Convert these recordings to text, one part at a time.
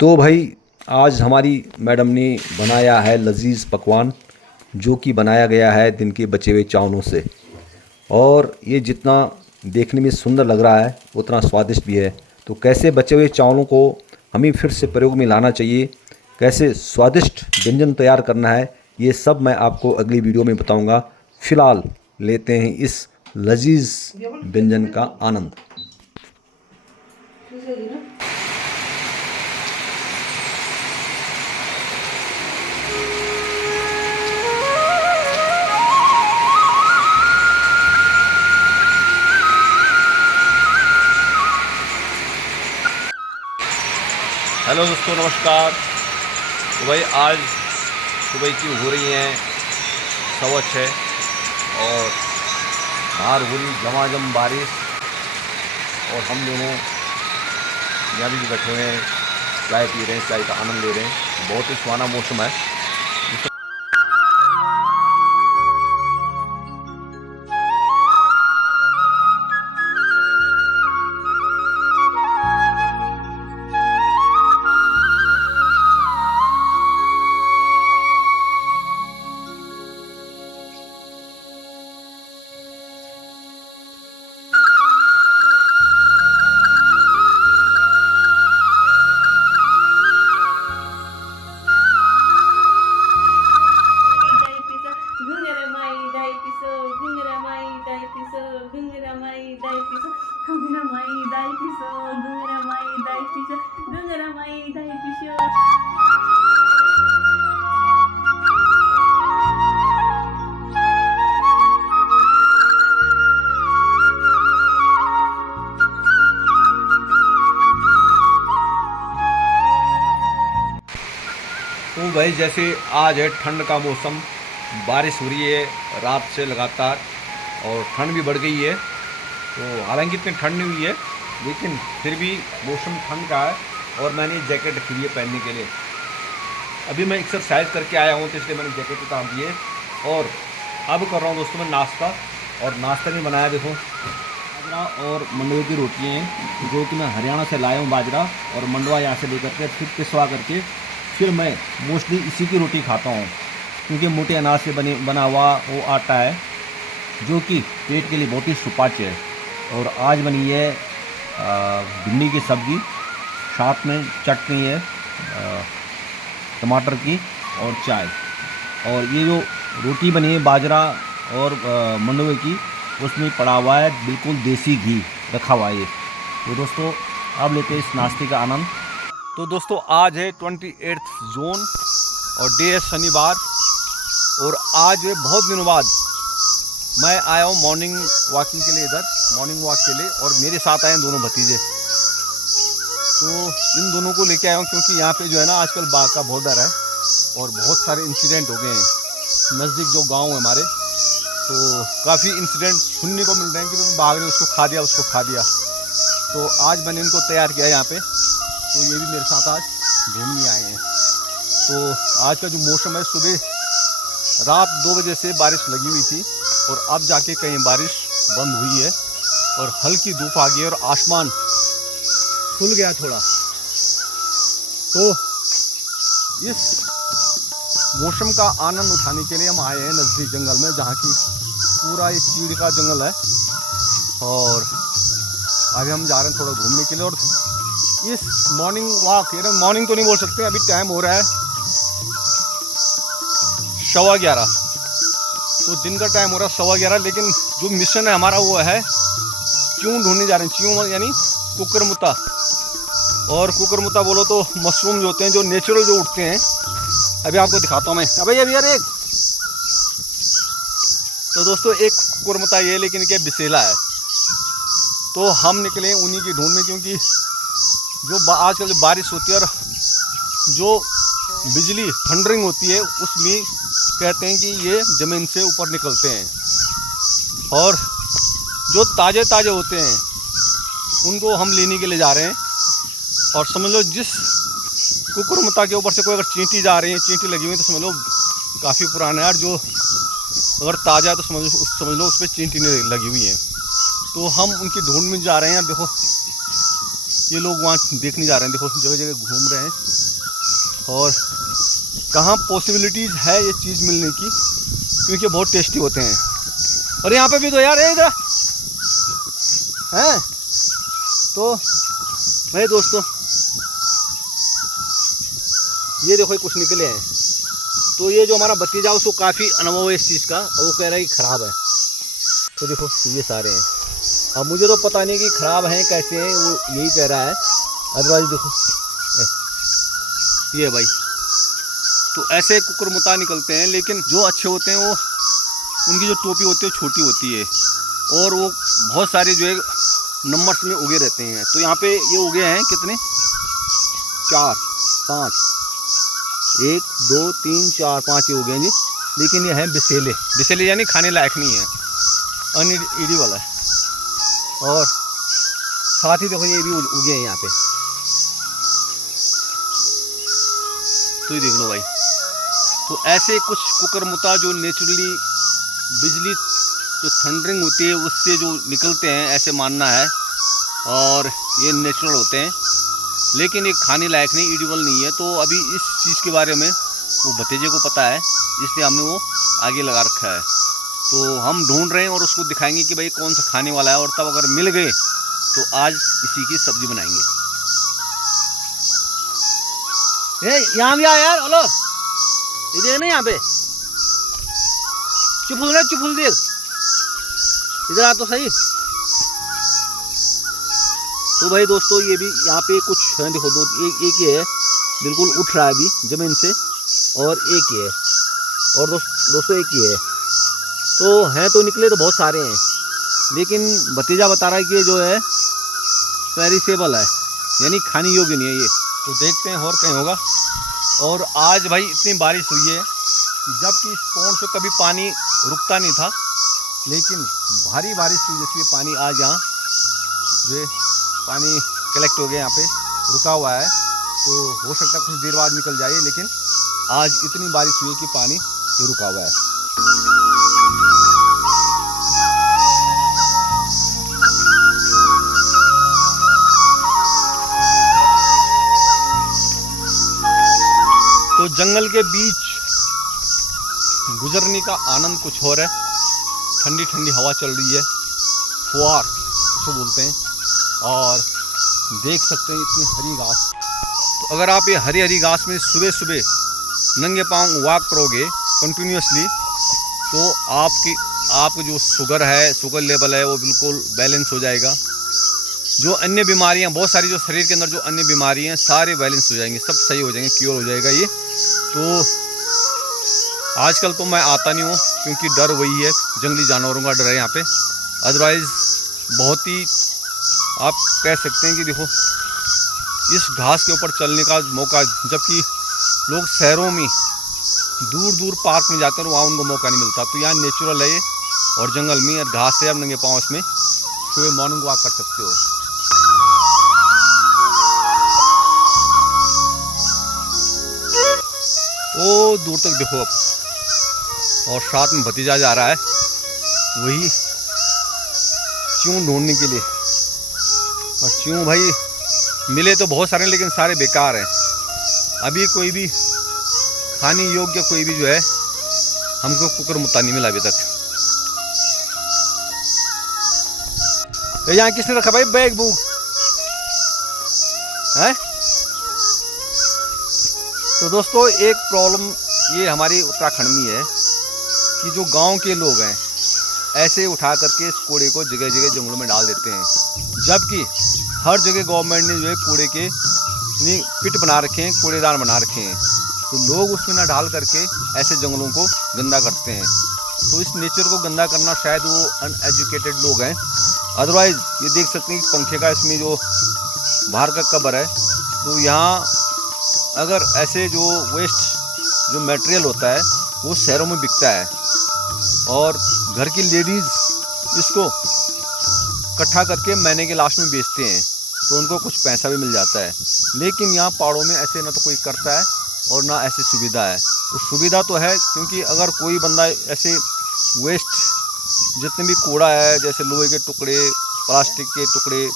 तो भाई आज हमारी मैडम ने बनाया है लजीज पकवान, जो कि बनाया गया है दिन के बचे हुए चावलों से। और ये जितना देखने में सुंदर लग रहा है उतना स्वादिष्ट भी है। तो कैसे बचे हुए चावलों को हमें फिर से प्रयोग में लाना चाहिए, कैसे स्वादिष्ट व्यंजन तैयार करना है, ये सब मैं आपको अगली वीडियो में बताऊंगा। फ़िलहाल लेते हैं इस लजीज व्यंजन का आनंद। हेलो दोस्तों, नमस्कार। तो भाई आज सुबह की हो रही हैं 6:15 और बाहर हो रही झमाझम बारिश, और हम दोनों यहाँ भी बैठे हुए हैं, चाय पी रहे हैं, चाय का आनंद ले रहे हैं। बहुत ही सुहाना मौसम है। तो भाई जैसे आज है ठंड का मौसम, बारिश हो रही है रात से लगातार, और ठंड भी बढ़ गई है। तो हालांकि इतनी ठंड नहीं हुई है, लेकिन फिर भी मौसम ठंड का है। और मैंने जैकेट रखी हुई है पहनने के लिए। अभी मैं एक्सरसाइज करके आया हूँ, तो इसलिए मैंने जैकेट उतार दी है। और अब कर रहा हूँ दोस्तों मैं नाश्ता। और नाश्ता नहीं बनाया, देखो बाजरा और मंडवे की रोटियाँ हैं, जो कि मैं हरियाणा से लाया हूँ। बाजरा और मंडवा यहाँ से लेकर के फिर पिसवा करके फिर मैं मोस्टली इसी की रोटी खाता हूँ, क्योंकि मोटे अनाज से बना हुआ वो आटा है, जो कि पेट के लिए बहुत ही सुपाच्य है। और आज बनी है भिंडी की सब्ज़ी, साथ में चटनी है टमाटर की और चाय। और ये जो रोटी बनी है बाजरा और मंडवे की, उसमें पड़ा हुआ है बिल्कुल देसी घी रखा हुआ है। तो दोस्तों अब लेते हैं इस नाश्ते का आनंद। तो दोस्तों आज है 28 जून और डे है शनिवार। और आज बहुत दिनों बाद मैं आया हूँ मॉर्निंग वॉकिंग के लिए, इधर मॉर्निंग वॉक के लिए। और मेरे साथ आए हैं दोनों भतीजे। तो इन दोनों को लेके आया हूँ, क्योंकि यहाँ पे जो है ना आजकल बाघ का बहुत डर है, और बहुत सारे इंसिडेंट हो गए हैं नज़दीक जो गांव है हमारे। तो काफ़ी इंसिडेंट सुनने को मिल रहे हैं कि बाघ ने उसको खा दिया, उसको खा दिया। तो आज मैंने इनको तैयार किया यहाँ पे, तो ये भी मेरे साथ आज घूमने आए हैं। तो आज का जो मौसम है, सुबह रात 2 बजे से बारिश लगी हुई थी, और अब जाके कहीं बारिश बंद हुई है, और हल्की धूप आ गई और आसमान खुल गया थोड़ा। तो इस मौसम का आनंद उठाने के लिए हम आए हैं नज़दीक जंगल में, जहाँ की पूरा एक चीड़ का जंगल है। और अभी हम जा रहे हैं थोड़ा घूमने के लिए। और इस मॉर्निंग वॉक, मॉर्निंग तो नहीं बोल सकते, अभी टाइम हो रहा है 11:15। तो दिन का टाइम हो रहा है 11:15, लेकिन जो मिशन है हमारा वो है च्यूं ढूंढने जा रहे हैं। च्यूं यानी कुकरमुत्ता। और कुकरमुत्ता बोलो तो मशरूम जो होते हैं, जो नेचुरल जो उठते हैं। अभी आपको दिखाता हूँ मैं। अभी यार एक तो दोस्तों एक कुकरमुत्ता ये, लेकिन क्या बिसेला है। तो हम निकले उन्हीं की ढूंढ में, क्योंकि जो आजकल जो बारिश होती है और जो बिजली थंडरिंग होती है, उसमें कहते हैं कि ये ज़मीन से ऊपर निकलते हैं। और जो ताज़े ताज़े होते हैं उनको हम लेने के लिए जा रहे हैं। और समझ लो जिस कुकरमुत्ता के ऊपर से कोई अगर चींटी जा रही है, चींटी लगी हुई है, तो समझ लो काफ़ी पुराना है। और जो अगर ताज़ा है तो समझ लो उस पर चींटी नहीं लगी हुई है। तो हम उनकी ढूंढ में जा रहे हैं। देखो ये लोग वहाँ देखने जा रहे हैं, देखो जगह जगह घूम रहे हैं। और कहाँ पॉसिबिलिटीज़ है ये चीज़ मिलने की, क्योंकि बहुत टेस्टी होते हैं। और यहाँ पे भी तो यार इधर हैं। तो भाई दोस्तों ये देखो कुछ निकले हैं। तो ये जो हमारा भतीजा उसको काफ़ी अनुभव है इस चीज़ का, और वो कह रहा है कि ख़राब है। तो देखो ये सारे हैं। अब मुझे तो पता नहीं कि ख़राब हैं कैसे हैं, वो यही कह रहा है। अदरवाइज देखो ये भाई, तो ऐसे कुकुरमुत्ता निकलते हैं। लेकिन जो अच्छे होते हैं वो उनकी जो टोपी होती है वो छोटी होती है, और वो बहुत सारे जो है नंबर्स में उगे रहते हैं। तो यहाँ पे ये उगे हैं कितने, 4 5 1 2 3 4 5 ये उगे हैं जी। लेकिन ये हैं बिसेले, बिसेले यानी खाने लायक नहीं है, अनईडिबल है। और साथ ही देखो ये भी उगे हैं यहाँ पे, तो ये देख लो भाई। तो ऐसे कुछ कुकुरमुत्ता जो नेचुरली बिजली जो थंडरिंग होती है उससे जो निकलते हैं, ऐसे मानना है। और ये नेचुरल होते हैं, लेकिन ये खाने लायक नहीं, ईडिबल नहीं है। तो अभी इस चीज़ के बारे में वो भतीजे को पता है, इसलिए हमने वो आगे लगा रखा है। तो हम ढूंढ रहे हैं और उसको दिखाएंगे कि भाई कौन सा खाने वाला है, और तब अगर मिल गए तो आज इसी की सब्जी बनाएंगे। यहाँ भी आया यार, हेलो इधर ना, यहाँ पे चुफुल ना, चुफुल देख इधर आ तो सही। तो भाई दोस्तों ये भी यहाँ पे कुछ है, देखो दो एक ही है, बिल्कुल उठ रहा है अभी जमीन से, और एक ही है, और दोस्तों एक ही है। तो हैं तो निकले तो बहुत सारे हैं, लेकिन भतीजा बता रहा है कि ये जो है पेरिसेबल है, यानी खाने योग्य नहीं है ये। तो देखते हैं और कहीं होगा। और आज भाई इतनी बारिश हुई है, जबकि इस पौंड से कभी पानी रुकता नहीं था, लेकिन भारी बारिश हुई जैसे पानी आज यहाँ जो पानी कलेक्ट हो गया, यहाँ पे रुका हुआ है। तो हो सकता है कुछ देर बाद निकल जाए, लेकिन आज इतनी बारिश हुई है कि पानी ये रुका हुआ है। तो जंगल के बीच गुजरने का आनंद कुछ और है। ठंडी ठंडी हवा चल रही है, फुहार उसको बोलते हैं। और देख सकते हैं इतनी हरी घास। तो अगर आप ये हरी हरी घास में सुबह सुबह नंगे पांव वॉक करोगे कंटिन्यूसली, तो आपकी जो शुगर लेवल है वो बिल्कुल बैलेंस हो जाएगा। जो अन्य बीमारियां बहुत सारी, जो शरीर के अंदर जो अन्य बीमारियां सारे बैलेंस हो जाएंगे, सब सही हो जाएंगे, क्योर हो जाएगा ये। तो आजकल तो मैं आता नहीं हूँ, क्योंकि डर वही है, जंगली जानवरों का डर है यहाँ पे। अदरवाइज़ बहुत ही आप कह सकते हैं कि देखो इस घास के ऊपर चलने का मौका, जबकि लोग शहरों में दूर दूर पार्क में जाते हैं और वहाँ उनको मौका नहीं मिलता। तो यहाँ नेचुरल है ये, और जंगल में और घास से आप नंगे पाँव इसमें सुबह मॉर्निंग वॉक कर सकते हो। ओ दूर तक देखो अब, और साथ में भतीजा जा रहा है वही च्यों ढूंढने के लिए। और च्यों भाई मिले तो बहुत सारे, लेकिन सारे बेकार हैं। अभी कोई भी खाने योग्य कोई भी जो है हमको कुकुरमुत्ता नहीं मिला अभी तक। तो यहाँ किसने रखा भाई बैग बुक है? तो दोस्तों एक प्रॉब्लम ये हमारी उत्तराखंड में है कि जो गांव के लोग हैं ऐसे उठा करके इस कूड़े को जगह जगह जंगलों में डाल देते हैं, जबकि हर जगह गवर्नमेंट ने जो है कूड़े के पिट बना रखे हैं, कूड़ेदान बना रखे हैं। तो लोग उसमें ना डाल करके ऐसे जंगलों को गंदा करते हैं। तो इस नेचर को गंदा करना शायद वो अनएजुकेटेड लोग हैं। अदरवाइज़ ये देख सकते हैं कि पंखे का इसमें जो बाहर का कवर है, तो यहाँ अगर ऐसे जो वेस्ट जो मटेरियल होता है वो शहरों में बिकता है, और घर की लेडीज़ इसको इकट्ठा करके महीने के लास्ट में बेचते हैं, तो उनको कुछ पैसा भी मिल जाता है। लेकिन यहाँ पहाड़ों में ऐसे ना तो कोई करता है और ना ऐसी सुविधा है। तो सुविधा तो है, क्योंकि अगर कोई बंदा ऐसे वेस्ट जितने भी कूड़ा है, जैसे लोहे के टुकड़े, प्लास्टिक के टुकड़े,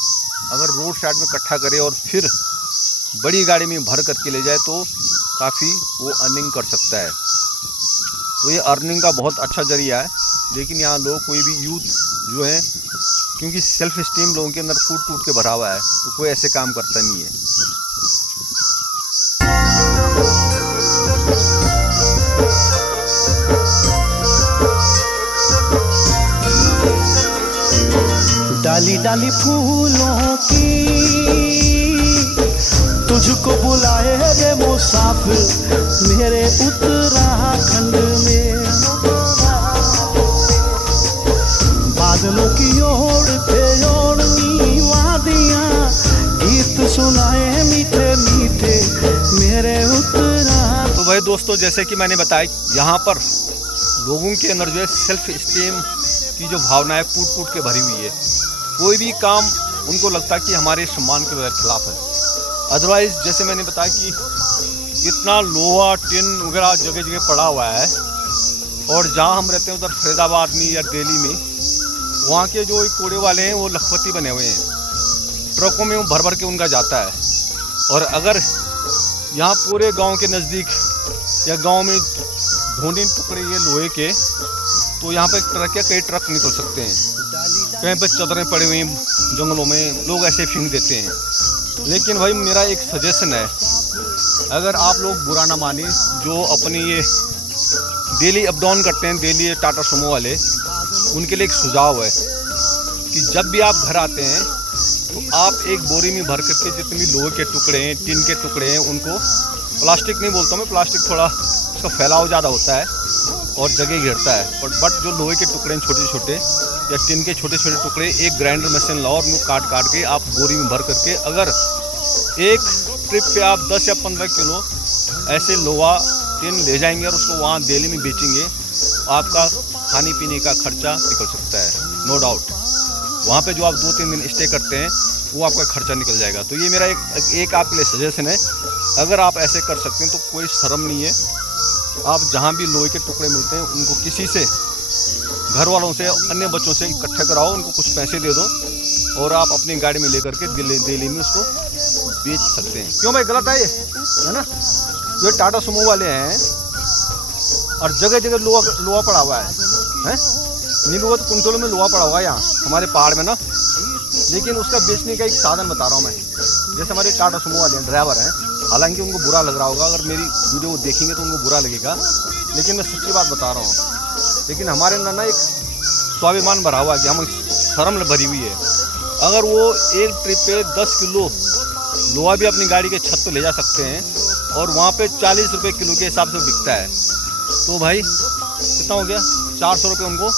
अगर रोड साइड में इकट्ठा करे और फिर बड़ी गाड़ी में भर करके ले जाए तो काफ़ी वो अर्निंग कर सकता है। तो ये अर्निंग का बहुत अच्छा जरिया है। लेकिन यहाँ लोग कोई भी यूथ जो है, क्योंकि सेल्फ स्टीम लोगों के अंदर कूट कूट के भरा हुआ है, तो कोई ऐसे काम करता नहीं है। डाली डाली फूलों की तुझको बुलाए रे मुसाफिर मेरे उत्तराखंड में। बादलों की ओर पे ओढ़नी वादियां गीत सुनाए मीठे मीठे मेरे उत्तराखंड। तो भाई दोस्तों, जैसे कि मैंने बताया, यहाँ पर लोगों के अंदर जो है सेल्फ स्टीम की जो भावना है कूट कूट के भरी हुई है। कोई भी काम उनको लगता है कि हमारे सम्मान के खिलाफ है। अदरवाइज जैसे मैंने बताया कि इतना लोहा टिन वगैरह जगह जगह पड़ा हुआ है, और जहाँ हम रहते हैं उधर फरीदाबाद में या दिल्ली में, वहाँ के जो कूड़े वाले हैं वो लखपति बने हुए हैं, ट्रकों में वो भर भर के उनका जाता है। और अगर यहाँ पूरे गांव के नज़दीक या गांव में ढूंढी टुकड़े ये लोहे के, तो यहाँ पे ट्रक या कई ट्रक निकल सकते हैं। कहीं पे चदरें पड़ी हुई जंगलों में लोग ऐसे फेंक देते हैं। लेकिन भाई मेरा एक सजेशन है, अगर आप लोग बुरा ना माने, जो अपनी ये डेली अप डाउन करते हैं, डेली टाटा सुमो वाले, उनके लिए एक सुझाव है कि जब भी आप घर आते हैं तो आप एक बोरी में भर करके जितनी लोहे के टुकड़े हैं, टिन के टुकड़े हैं, उनको, प्लास्टिक नहीं बोलता मैं, प्लास्टिक थोड़ा उसका फैलाव ज़्यादा होता है और जगह घेरता है, बट जो लोहे के टुकड़े हैं छोटे छोटे या टिन के छोटे छोटे टुकड़े, एक ग्राइंडर मशीन लाओ और उनको काट काट के आप बोरी में भर करके, अगर एक ट्रिप पे आप 10 या 15 किलो ऐसे लोहा टिन ले जाएंगे और उसको वहाँ दिल्ली में बेचेंगे, आपका खाने पीने का खर्चा निकल सकता है, नो डाउट। वहाँ पे जो आप 2-3 दिन स्टे करते हैं वो आपका खर्चा निकल जाएगा। तो ये मेरा एक आपके लिए सजेशन है, अगर आप ऐसे कर सकते हैं तो कोई शर्म नहीं है। आप जहाँ भी लोहे के टुकड़े मिलते हैं उनको किसी से, घर वालों से, अन्य बच्चों से इकट्ठा कराओ, उनको कुछ पैसे दे दो और आप अपनी गाड़ी में लेकर के दिल्ली में उसको बेच सकते हैं। क्यों भाई, गलत है ये, है ना? जो टाटा सुमो वाले हैं और जगह जगह लोहा पड़ा हुआ है, नीलू तो कुंटलों में लोहा पड़ा हुआ है यहाँ हमारे पहाड़ में ना। लेकिन उसका बेचने का एक साधन बता रहा हूँ मैं। जैसे हमारे टाटा सुमो वाले हैं, ड्राइवर हैं, हालांकि उनको बुरा लग रहा होगा, अगर मेरी वीडियो देखेंगे तो उनको बुरा लगेगा, लेकिन मैं सच्ची बात बता रहा हूँ। लेकिन हमारे अंदर ना एक स्वाभिमान भरा हुआ है कि हम शर्म भरी हुई है। अगर वो एक ट्रिप पे 10 किलो लोहा भी अपनी गाड़ी के छत पे ले जा सकते हैं और वहाँ पे 40 रुपये किलो के हिसाब से बिकता है, तो भाई कितना हो गया? 400 रुपये उनको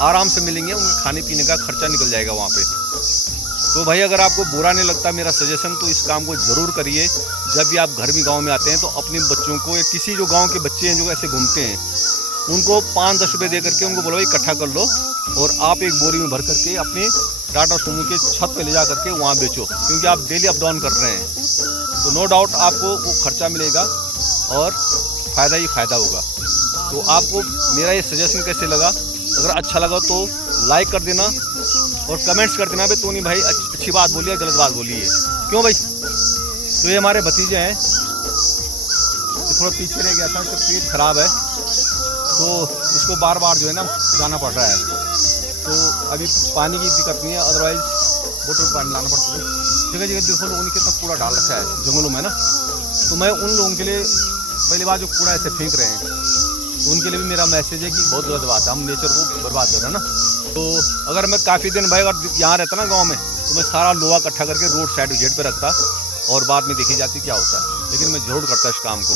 आराम से मिलेंगे, उनके खाने पीने का खर्चा निकल जाएगा वहाँ पे। तो भाई अगर आपको बुरा नहीं लगता मेरा सजेशन, तो इस काम को ज़रूर करिए। जब भी आप घर भी गांव में आते हैं तो अपने बच्चों को, या किसी जो गांव के बच्चे हैं जो ऐसे घूमते हैं, उनको 5-10 रुपये दे करके उनको बोलो इकट्ठा कर लो और आप एक बोरी में भर करके अपने टाटा सुमो के छत पे ले जा करके वहाँ बेचो, क्योंकि आप डेली अप डाउन कर रहे हैं। तो नो डाउट आपको वो खर्चा मिलेगा और फ़ायदा ही फ़ायदा होगा। तो आपको मेरा ये सजेशन कैसे लगा? अगर अच्छा लगा तो लाइक कर देना और कमेंट्स कर देना, भाई तो नहीं भाई अच्छी बात बोली है, गलत बात बोली है, क्यों भाई? तो ये हमारे भतीजे हैं, ये थोड़ा पीछे रह गया था, उसका पेट खराब है, तो इसको बार बार जो है ना जाना पड़ रहा है। तो अभी पानी की दिक्कत नहीं है, अदरवाइज बोतल में पानी लाना पड़ता है। जगह जगह देखो लोगों ने कितना कूड़ा डाल रखा है जंगलों में ना। तो मैं उन लोगों के लिए पहली बार जो कूड़ा ऐसे फेंक रहे हैं, तो उनके लिए भी मेरा मैसेज है कि बहुत गलत बात है, हम नेचर को बर्बाद कर रहे हैं ना। तो अगर मैं काफ़ी दिन भाई अगर यहाँ रहता ना गांव में, तो मैं सारा लोहा इकट्ठा करके रोड साइड गेट पे रखता और बाद में देखी जाती क्या होता है। लेकिन मैं ज़रूर करता इस काम को।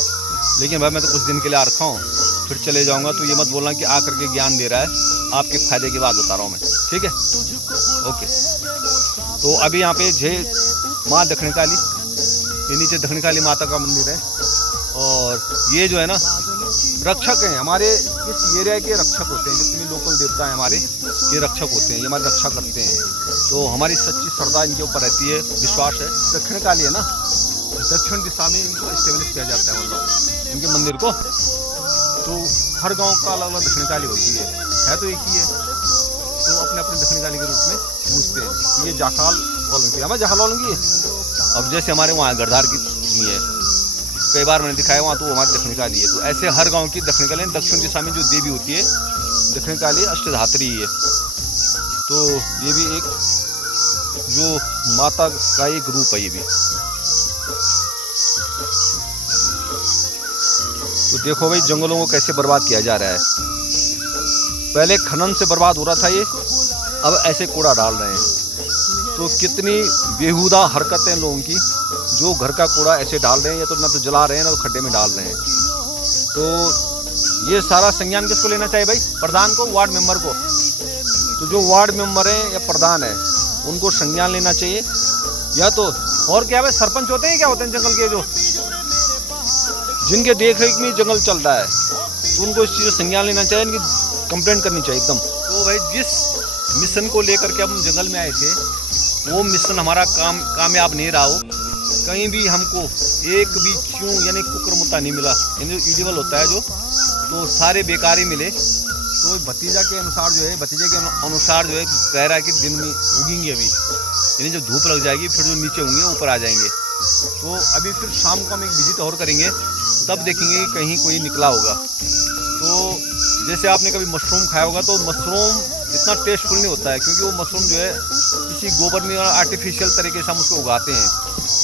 लेकिन भाई मैं तो कुछ दिन के लिए आ रखा हूँ, फिर चले जाऊँगा। तो ये मत बोलना कि आ करके ज्ञान दे रहा है, आपके फ़ायदे की बात बता रहा हूँ मैं, ठीक है? ओके। तो अभी यहाँ पे जय माँ दक्षिण काली, ये नीचे दक्षिण काली माता का मंदिर है, और ये जो है ना रक्षक हैं हमारे इस एरिया के, रक्षक होते हैं। जितने लोकल देवता हैं हमारे, ये रक्षक होते हैं, ये हमारी रक्षा करते हैं। तो हमारी सच्ची श्रद्धा इनके ऊपर रहती है, विश्वास है। दक्षिण काली है ना, दक्षिण दिशा में इनको स्टेब्लिश किया जाता है मतलब इनके मंदिर को। तो हर गांव का अलग अलग दक्षिण काली होती है तो एक ही है, तो अपने अपने दक्षिण काली के रूप में पूजते हैं। तो ये जाखाल बोलूँगी हमें जहाँ लोगी। अब जैसे हमारे वहाँ गरदार की नहीं है, कई बार मैंने दिखाया वहाँ, तो हमारे दक्षिण काली है। तो ऐसे हर गांव की दक्षिण काली, दक्षिण दिशा में जो देवी होती है दक्षिण काली अष्टधात्री है। तो ये भी एक जो माता का एक रूप है ये भी। तो देखो भाई जंगलों को कैसे बर्बाद किया जा रहा है। पहले खनन से बर्बाद हो रहा था ये, अब ऐसे कूड़ा डाल रहे हैं। तो कितनी बेहुदा हरकतें लोगों की, जो घर का कूड़ा ऐसे डाल रहे हैं, या तो ना तो जला रहे हैं ना तो खड्डे में डाल रहे हैं। तो ये सारा संज्ञान किसको लेना चाहिए भाई? प्रधान को, वार्ड मेंबर को। तो जो वार्ड मेंबर हैं या प्रधान है उनको संज्ञान लेना चाहिए। या तो और क्या है, सरपंच होते हैं, क्या होते हैं जंगल के, जो जिनके देख रेख में जंगल चल रहा है, तो उनको इस चीज़ का संज्ञान लेना चाहिए, इनकी कंप्लेंट करनी चाहिए एकदम। तो भाई जिस मिशन को लेकर के हम जंगल में आए थे, वो मिशन हमारा कामयाब नहीं रहा हो। कहीं भी हमको एक भी क्यों यानी कुकरमुत्ता नहीं मिला, यानी जो ईडिबल होता है जो, तो सारे बेकार ही मिले। तो भतीजे के अनुसार जो है कह रहा है कि दिन में उगेंगे अभी, यानी जब धूप लग जाएगी फिर जो नीचे होंगे ऊपर आ जाएंगे। तो अभी फिर शाम को हम एक विजिट और करेंगे, तब देखेंगे कि कहीं कोई निकला होगा। तो जैसे आपने कभी मशरूम खाया होगा, तो मशरूम इतना टेस्टफुल नहीं होता है, क्योंकि वो मशरूम जो है किसी गोबर में आर्टिफिशियल तरीके से हम उसको उगाते हैं।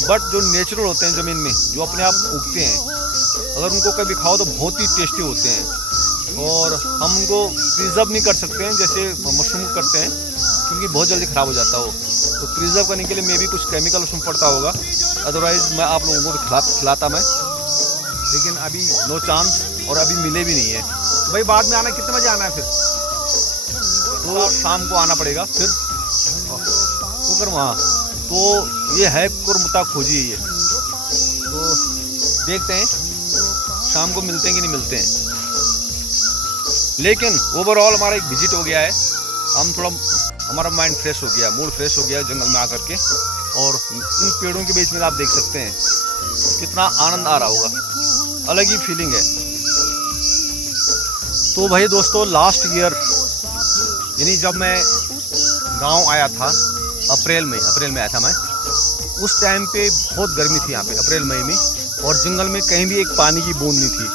बट जो नेचुरल होते हैं ज़मीन में, जो अपने आप उगते हैं, अगर उनको कभी खाओ तो बहुत ही टेस्टी होते हैं। और हम उनको प्रिजर्व नहीं कर सकते हैं जैसे मशरूम को करते हैं, क्योंकि बहुत जल्दी ख़राब हो जाता हो। तो प्रिजर्व करने के लिए मे भी कुछ केमिकल उसमें पड़ता होगा, अदरवाइज़ मैं आप लोगों को भी खिलाता मैं, लेकिन अभी नो चांस, और अभी मिले भी नहीं है। तो भाई बाद में आना, कितने बजे आना है फिर? तो शाम को आना पड़ेगा फिर कुकर वहाँ। तो ये है कुरमुत्ता खोजी ये। तो देखते हैं शाम को मिलते हैं कि नहीं मिलते हैं। लेकिन ओवरऑल हमारा एक विजिट हो गया है, हम थोड़ा हमारा माइंड फ्रेश हो गया, मूड फ्रेश हो गया जंगल में आकर के। और इन पेड़ों के बीच में आप देख सकते हैं कितना आनंद आ रहा होगा, अलग ही फीलिंग है। तो भाई दोस्तों, लास्ट ईयर यानी जब मैं गांव आया था अप्रैल में आया था मैं, उस टाइम पे बहुत गर्मी थी यहाँ पे अप्रैल मई में, और जंगल में कहीं भी एक पानी की बूंद नहीं थी।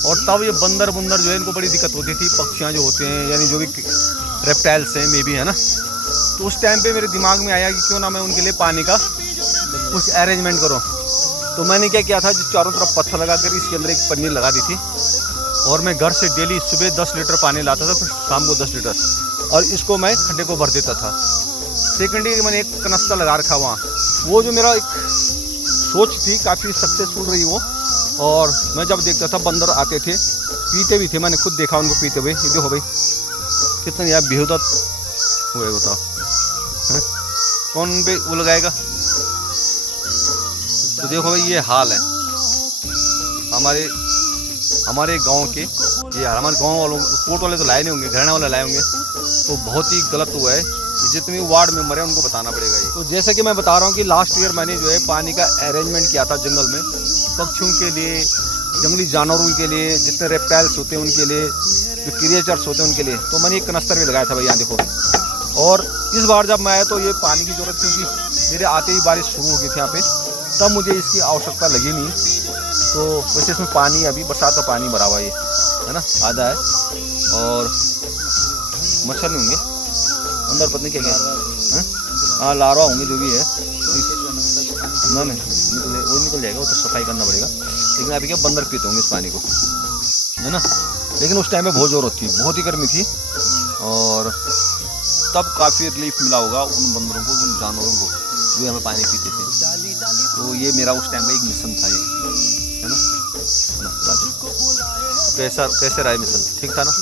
और तब ये बंदर जो है, इनको बड़ी दिक्कत होती थी। पक्षियाँ जो होते हैं, यानी जो भी रेप्टाइल्स हैं मे भी, है ना। तो उस टाइम पे मेरे दिमाग में आया कि क्यों ना मैं उनके लिए पानी का कुछ अरेंजमेंट करूँ। तो मैंने क्या किया था, जो चारों तरफ पत्थर लगा कर इसके अंदर एक पन्नी लगा दी थी, और मैं घर से डेली सुबह 10 लीटर पानी लाता था, फिर शाम को 10 लीटर, और इसको मैं खड्डे को भर देता था। सेकेंडली मैंने एक कनस्ता लगा रखा वहाँ। वो जो मेरा एक सोच थी काफ़ी सक्सेसफुल रही वो। और मैं जब देखता था बंदर आते थे, पीते भी थे, मैंने खुद देखा उनको पीते हुए। ये देखो भाई कितने यार बेहुदा हुए, बताओ कौन पे वो लगाएगा। तो देखो भाई ये हाल है हमारे गांव के। ये हमारे गांव वालों, कोर्ट वाले तो लाए नहीं होंगे, घराना वाले लाए होंगे। तो बहुत ही गलत हुआ है। जितने भी वार्ड मेंबर है उनको बताना पड़ेगा ये। तो जैसे कि मैं बता रहा हूँ कि लास्ट ईयर मैंने जो है पानी का अरेंजमेंट किया था जंगल में, पक्षियों के लिए, जंगली जानवरों के लिए, जितने रेप्टाइल्स होते हैं उनके लिए, जो क्रिएचर्स होते हैं उनके लिए। तो मैंने एक कनस्तर भी लगाया था भाई, यहाँ देखो। और इस बार जब मैं आया तो ये पानी की ज़रूरत, क्योंकि मेरे आते ही बारिश शुरू हो गई थी यहाँ पे, तब मुझे इसकी आवश्यकता लगी नहीं। तो वैसे इसमें पानी, अभी बरसात का पानी भरा हुआ है ना, आधा है। और मच्छर नहीं होंगे अंदर, पता नहीं क्या है, हाँ लार्वा होंगे जो भी है। ना निकल जाएगा, वो तो सफाई करना पड़ेगा। लेकिन अभी क्या बंदर पीते होंगे इस पानी को, है ना। लेकिन उस टाइम में बहुत ज़रूरत थी, बहुत ही गर्मी थी, और तब काफ़ी रिलीफ मिला होगा उन बंदरों को, उन जानवरों को जो हमें पानी पीते थे। तो ये मेरा उस टाइम का एक मिशन था, ये है ना। कैसा रहा मिशन? ठीक था ना।